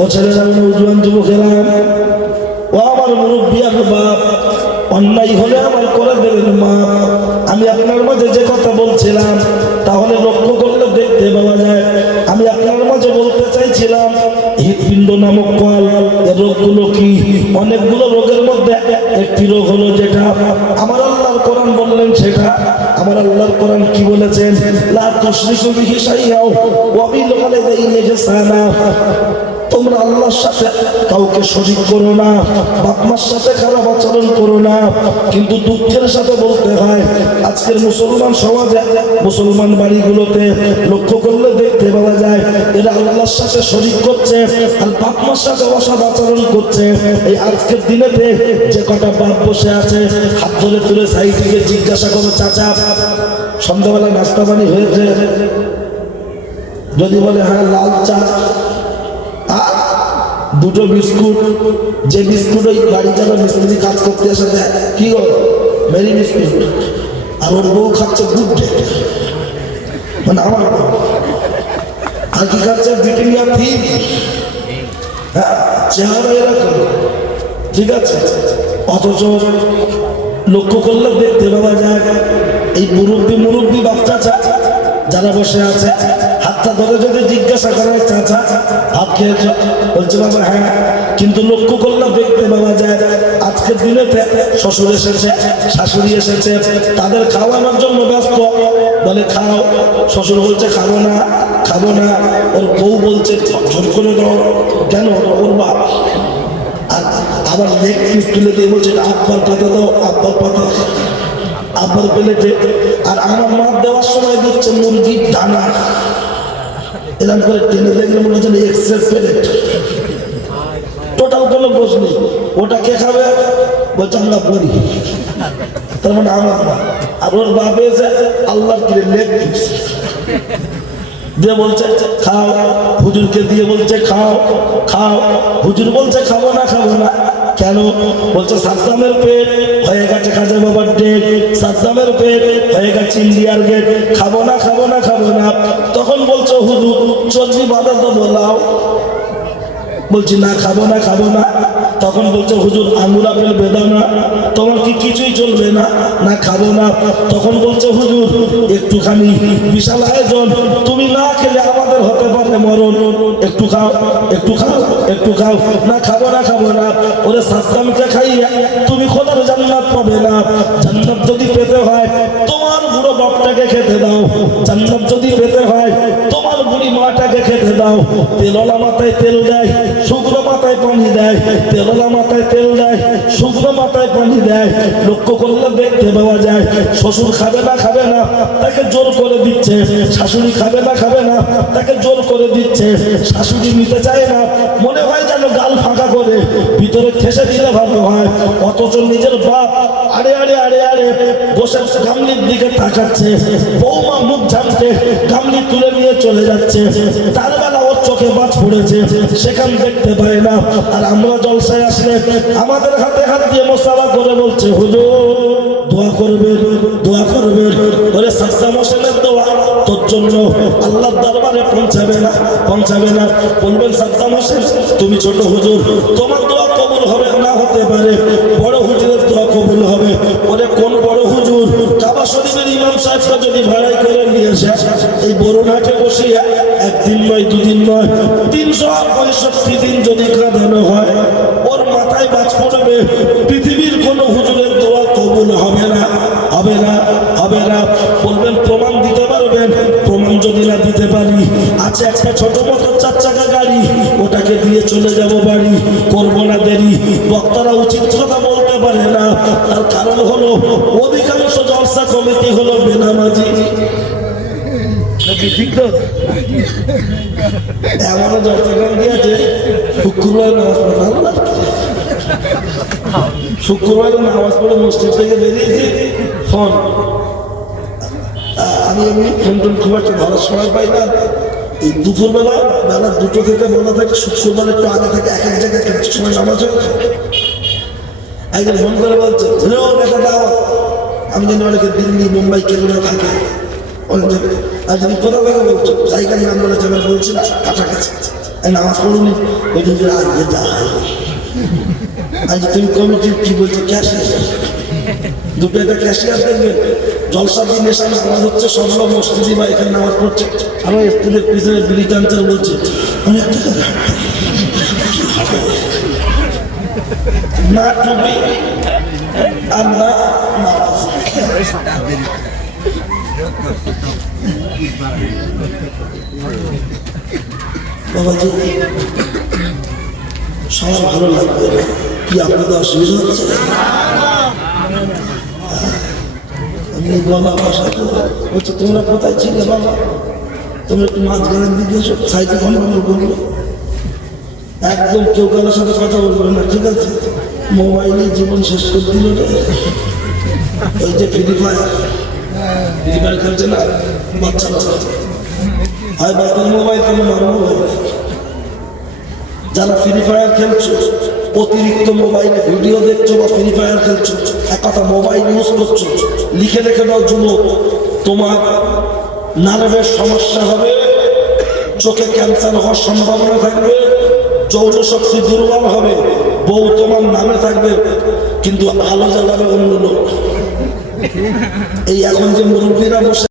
ও ছেলেরা নৌজুয়ান যুবকেরা ও আমার মুরব্বী আর বাপ, অন্যায় হলে আমার করে দেবেন মা। আমি আপনার মাঝে যে কথা বলছিলাম, তাহলে লক্ষ্য করলে দেখতে পাওয়া যায়। আমি আপনার মাঝে বলতে চাইছিলাম, হৃৎপিণ্ড নামক কল এর রোগগুলো কি? অনেকগুলো রোগের মধ্যে একটি রোগ হলো যেটা। আমার আল্লাহর কোরআন বললেন সেটা। আমার আল্লাহর কোরআন কি বলেছেন? লা তুশরিকু বিহি শাইআও, ওয়া বিল ওয়ালিদাইনি ইহসানা তোমরা আল্লাহর সাথে কাউকে শরীক করো না, বাপমার সাথে খারাপ আচরণ করো না, কিন্তু দুঃখের সাথে বলতে হয়, আজকের মুসলমান সমাজে, মুসলমান বাড়িগুলোতে লক্ষ্য করলে দেখতে পাওয়া যায়, এরা আল্লাহর সাথে শরীক করছে আর বাপমার সাথে অসৎ আচরণ করছে। এই আজকের দিনেতে যে কটা বাপ বসে আছে, হাত ধরে তুলে সাইডে জিজ্ঞাসা করো, চাচা, সন্ধ্যাবেলা নাস্তা পানি হয়েছে? যদি বলে হ্যাঁ লাল চা দুটো বিস্কুট, যে বিস্কুট ওই বাড়ি যারা মিস্ত্রি কাজ করতে আসে দেয়। কি গো? মেরি বিস্কুট আর ওর বউ খাচ্ছে গুড মানে আমার। আর কি খাচ্ছে? ব্রিটেনিয়া থিম হ্যাঁ চেহারা এরকম। ঠিক আছে? অথচ লক্ষ্য করলে দেখতে পাওয়া যায়, এই মুরব্বী মুরব্বী বাচ্চা যারা বসে আছে ধরে যদি জিজ্ঞাসা করে, চাচা, ভাত খেয়েছ? বলছে, বাবা হ্যাঁ কিন্তু লক্ষ্য করলে দেখতে পাওয়া যায়, আজকের দিনেতে শ্বশুর এসেছে, শাশুড়ি এসেছে, তাদের খাওয়ানোর জন্য ব্যস্ত। বলে, খাও। শ্বশুর বলছে, খাব না খাব না। ওর বউ বলছে, জোর করে দাও। কেন? ওর বা আবার লেগ পিস তুলে দিয়ে বলছে, আব্বার পাতা দাও, আব্বার পাতা। আব্বার প্লেটে আর আমার মা দেওয়ার সময় দিচ্ছে মুরগির দানা। করে টেনে দেখলে মনে হচ্ছে টোটাল কোনো নেই। ওটা কে খাবে? বলছে, আমরা তার মানে আমার আর ওর বাপ এসে আল্লাহর লেগ দিয়ে বলছে, খাও, হুজুরকে দিয়ে বলছে, খাও খাও। হুজুর বলছে, খাব না খাব না। কেন? বলছে, সাদ্দামের পেট হয়ে গেছে খাজা বাবার ডেট। পেট হয়ে গেছে ইন্ডিয়ার গেট। খাব না খাব না খাব না। তখন বলছে, হুজুর চল্লি বাধা তো বলাও। বলছি, না, খাব না খাব না। তখন বলছে, হুজুর আঙুর আপেল বেদাও না। তোমার কি কিছুই চলবে না? না, খাব না। তখন বলছে, হুজুর, একটুখানি বিশাল আয়োজন। তুমি না খেলে আমাদের হতে পারে মরণ। একটু খাও একটু খাও একটু খাও। না, খাব না খাব না। ওরে সাদ্দামকে খাইয়া তুমি খোদার জান্নাত পাবে না। জান্নাত যদি পেতে হয়, তোমার বুড়ো বাপটাকে খেতে দাও। জান্নাত যদি পেতে হয় তোমার বুড়ি খেতে দাও। তেললা মাথায় তেল দেয়, শুকনো মাথায় পানি দেয়। তেললা মাথায় তেল দেয়, শুকনো মাথায় পানি দেয়। লক্ষ্য করলে দেখতে পাওয়া যায়, শ্বশুর খাবে না খাবে না, তাকে জোর করে দিচ্ছে। শাশুড়ি খাবে না খাবে না, তাকে জোর করে দিচ্ছে। শাশুড়ি নিতে চায় না, মনে হয় যেন গাল ফাঁকা করে, ভিতরে ঠেসে দিলে ভালো হয়। অথচ নিজের বাপ আরে আরে আরে আরে বসে গামলির দিকে তাকাচ্ছে। বৌমা মুখ ঝামতে গামলি তুলে নিয়ে চলে যাচ্ছে। তার বেলা ওর চোখে বাজ পড়েছে। সেখান দেখতে পায় না। আর আমরা জলসায় আসলে আমাদের হাতে হাত দিয়ে মশালা করে বলছে, হুজুর, দোয়া করবে দোয়া করবে ওরে সাদ্দাম হোসেনের দোয়া তোর জন্য। আল্লাহর দরবারে পৌঁছাবে না পৌঁছাবে না। বলবেন, সাদ্দাম হোসেন, তুমি ছোট হুজুর, তোমার দোয়া কবুল হবে না হতে পারে। বড় হুজুরের দোয়া কবুল হবে। ওরে কোন বড় হুজুর? কাবা শরীফের ইমাম সাহেবটা যদি ভাড়াই করে নিয়ে এসে এই বরুণাকে বসিয়ে একদিন নয়, দুদিন নয়, তিনশো পঁয়ষট্টি দিন যদি কাঁদানো হয়, ওর মাথায় বাজ পড়বে। আছে একটা ছোট মতো চার চাকা গাড়ি ওটাকে দিয়ে চলে যাব বাড়ি। করব না দেরি। বক্তারা উচিত কথা বলতে পারে না। তার কারণ হলো অধিকাংশ জলসা কমিটি হলো বেনামাজি। এমন শুক্রবার নামাজ পড়ে। ভালো লাগে শুক্রবারে নামাজ পড়ে মসজিদ থেকে বেরিয়েছি। ফোন। আ- আমি এমনি ফোন টোন খুব একটা ভালো সময় পাই না। এই দুপুরবেলা বেলা দুটো থেকে বলা থাকে শুক্রবার একটু আগে থেকে এক এক জায়গায় এক সময় নামাজ হয় একজন ফোন করে বলছে "হ্যালো, বেটা দাও। আমি জানি অনেকে দিল্লি মুম্বাই কেরালা থাকে। অনেক জায়গায়। আর তুমি কোথা থেকে বলছো জায়গার নাম বলে যাবে বলছি না কাছাকাছি। নামাজ পড়ুনি ওই দিন আজকে যা হয়নি আজ তুমি কমিটির কি বলছো ক্যাশিয়ার দুটো একটা ক্যাশিয়ার জলসা হচ্ছে বা এখানে নামাজ পড়ছে। পিছনে টাকা না আর না বাবাজি, সবার ভালো লাগবে। কি আপনাদের অসুবিধা হচ্ছে? আমি গলা ভাষা তো বলছে, তোমরা কোথায় ছিলে বাবা? তোমরা একটু মাঝখানের দিকে এসো, সাইডে ঘন বলব। একদম কেউ কারোর সাথে কথা বলবে না, ঠিক আছে? মোবাইলে জীবন শেষ করে দিল রে। ওই যে ফ্রি ফায়ার ফ্রি ফায়ার খেলছে না? বাচ্চা বাচ্চা। হয় বাচ্চার মোবাইল তুমি মারো মোবাইল যারা ফ্রি ফায়ার খেলছো, অতিরিক্ত মোবাইলে ভিডিও দেখছ বা ফ্রি ফায়ার খেলছো এক কথা মোবাইল ইউজ করছ, লিখে রেখে দাও যুবক। তোমার নার্ভের সমস্যা হবে, চোখে ক্যান্সার হওয়ার সম্ভাবনা থাকবে, যৌন শক্তি দুর্বল হবে, বউ তোমার নামে থাকবে, কিন্তু আলো জ্বালাবে অন্য লোক। এই এখন যে মুরব্বীরা বসে